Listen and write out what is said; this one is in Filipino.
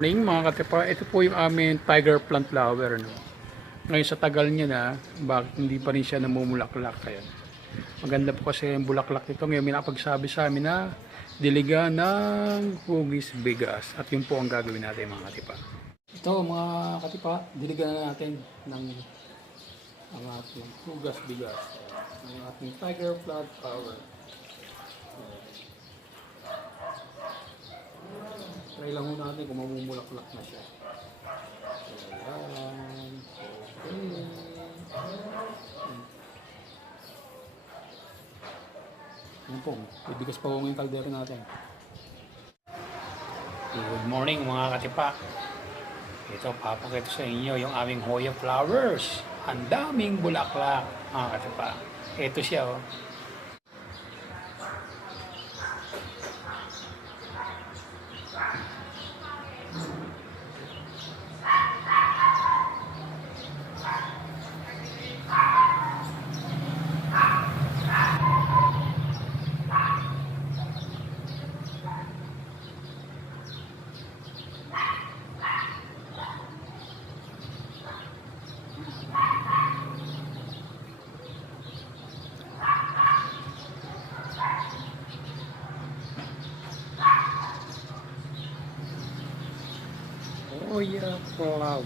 Morning mga katipa, ito po yung aming tiger plant flower. No? Ngayon sa tagal niya na, bakit hindi pa rin siya namumulaklak? Kaya maganda po kasi yung bulaklak nito. Ngayon may nakapagsabi sa amin na diliga ng hugis bigas. At yun po ang gagawin natin mga katipa. Ito mga katipa, diliga na natin ng ang ating hugas bigas. Ang ating tiger plant flower. Try lang muna natin kung mamumulaklak na siya. Ayan. Okay. Ayan po. Ibigas pa po yung kaldero natin. Good morning mga katipa. Ito, papakita sa inyo yung aming Hoya flowers. Ang daming bulaklak mga katipa. Ito siya oh. Hoya flower.